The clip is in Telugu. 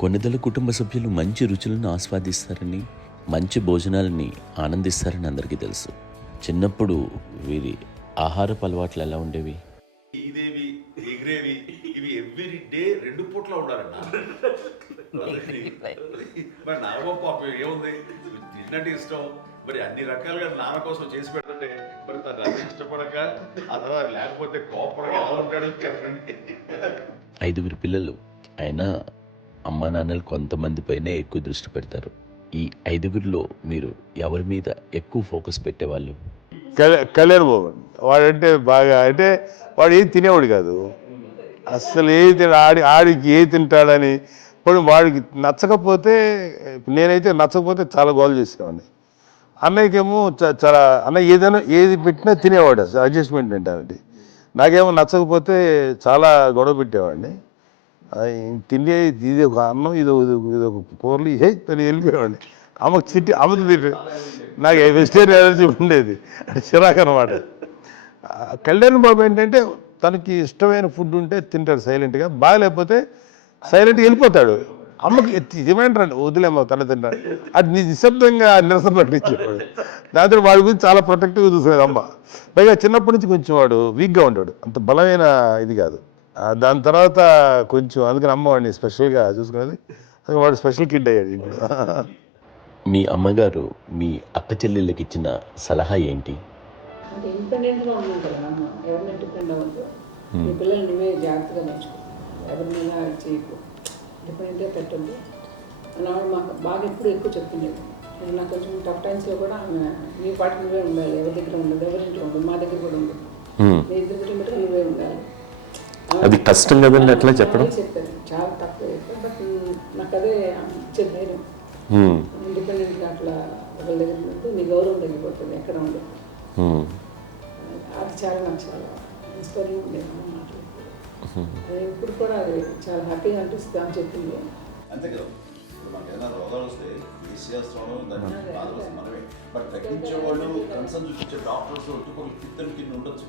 కొన్నిదల కుటుంబ సభ్యులు మంచి రుచులను ఆస్వాదిస్తారని, మంచి భోజనాలని ఆనందిస్తారని అందరికీ తెలుసు. చిన్నప్పుడు వీరి ఆహారపు అలవాట్లు ఎలా ఉండేవి? ఇదేవి ఎగిరేవి ఇవి ఎవ్రీ డే 2 పూట్ల ఉండాలన్న. మరి నాన్న పాపం ఏముంది తిన్నట్టు ఇష్టం, మరి అన్ని రకాలుగా నాన్న కోసం చేసి పెడుతుంటే మరి తను అది ఇష్టపడక అలా లేకపోతే కోపడక ఎలా ఉంటాడు చెప్పండి. 5 పిల్లలు అయినా అమ్మా నాన్నలు కొంతమంది పైనే ఎక్కువ దృష్టి పెడతారు. ఈ 5లో మీరు ఎవరి మీద ఎక్కువ ఫోకస్ పెట్టేవాళ్ళు? కళ్యాణ్ బాబు వాడంటే బాగా, అంటే వాడు ఏది తినేవాడు కాదు అసలు. ఏది ఆడికి ఏది తింటాడని ఇప్పుడు వాడికి నచ్చకపోతే, నేనైతే నచ్చకపోతే చాలా గోల్ చేసేవాడిని. అన్నయ్యకేమో చాలా అన్నయ్య ఏదైనా ఏది పెట్టినా తినేవాడు, అసలు అడ్జస్ట్మెంట్ ఏంటంటే. నాకేమో నచ్చకపోతే చాలా గొడవ పెట్టేవాడిని. తినే ఇది ఒక అన్నం, ఇది ఒక కూరలు అని వెళ్ళిపోయేవాడిని. అమ్మకు అమ్మకు తిట్టి నాకు వెజిటేరియన్ ఎనర్జీ ఉండేది, చిరాకు అనమాట. కళ్యాణ్ బాబు ఏంటంటే తనకి ఇష్టమైన ఫుడ్ ఉంటే తింటాడు సైలెంట్గా, బాగాలేకపోతే సైలెంట్గా వెళ్ళిపోతాడు. అమ్మకి ఏమంటారండి వదిలేమో తన తింటాడు, అది నిశ్శబ్దంగా నిరసన ప్రకటించేవాడు. దాంతో వాడి గురించి చాలా ప్రొటెక్టివ్గా చూసుకునేది అమ్మ. పైగా చిన్నప్పటి నుంచి కొంచెం వాడు వీక్గా ఉంటాడు, అంత బలమైన ఇది కాదు. దాని తర్వాత కొంచెం అందుకని అమ్మ వాడిని స్పెషల్గా చూసుకునేది. వాడు స్పెషల్ కిడ్ అయ్యాడు ఇప్పుడు. మీ అమ్మగారు మీ అక్క చెల్లెళ్ళకి ఇచ్చిన సలహా ఏంటి? అంటే ఇండిపెండెంట్గా ఉన్నాం కదా అమ్మ, ఎవరిని డిపెండ్ అవ్వద్దు, నీ పిల్లలు నువ్వే జాగ్రత్తగా నేర్చుకో, ఎవరినైనా చేయకు, డిపెండెంట్గా పెట్టద్దు అని ఆవిడ మాకు బాగా ఎక్కువ చెప్తుండేది. నాకు కొంచెం టఫ్ టైమ్స్లో కూడా ఆమె నీ పాటు నువ్వే ఉండాలి, ఎవరి దగ్గర ఉండదు, ఎవరింట్లో ఉండదు, మా దగ్గర కూడా ఉండదు, నీ ఇద్దరు కుటుంబం నువ్వే ఉండాలి. అది కష్టం కదండి అట్లా చెప్పడం. చెప్పారు చాలా తక్కువ చెప్పారు, బట్ నాకు అదే ఇచ్చేది ధైర్యం. ఇండిపెండెంట్గా అట్లా ఒకరి దగ్గర ఉంటే నీ గౌరవం తగ్గిపోతుంది, ఎక్కడ ఉండదు. అది చాలా నాకు చాలా ఇన్స్పైరింగ్ ఉండేది అమ్మ మాటలు. అది ఇప్పుడు కూడా అది చాలా హ్యాపీగా అనిపిస్తుంది అని చెప్పింది. అంతే కదా, ఇప్పుడు మనకి ఏదైనా రోగాలు వస్తే ఫేస్ చేస్తాను, దాన్ని బాధ వస్తుంది మనమే. బట్ తగ్గించే వాళ్ళు కన్సర్న్ చూపించే డాక్టర్స్ ఒట్టుకోలు ఇద్దరు కింద ఉండొచ్చు.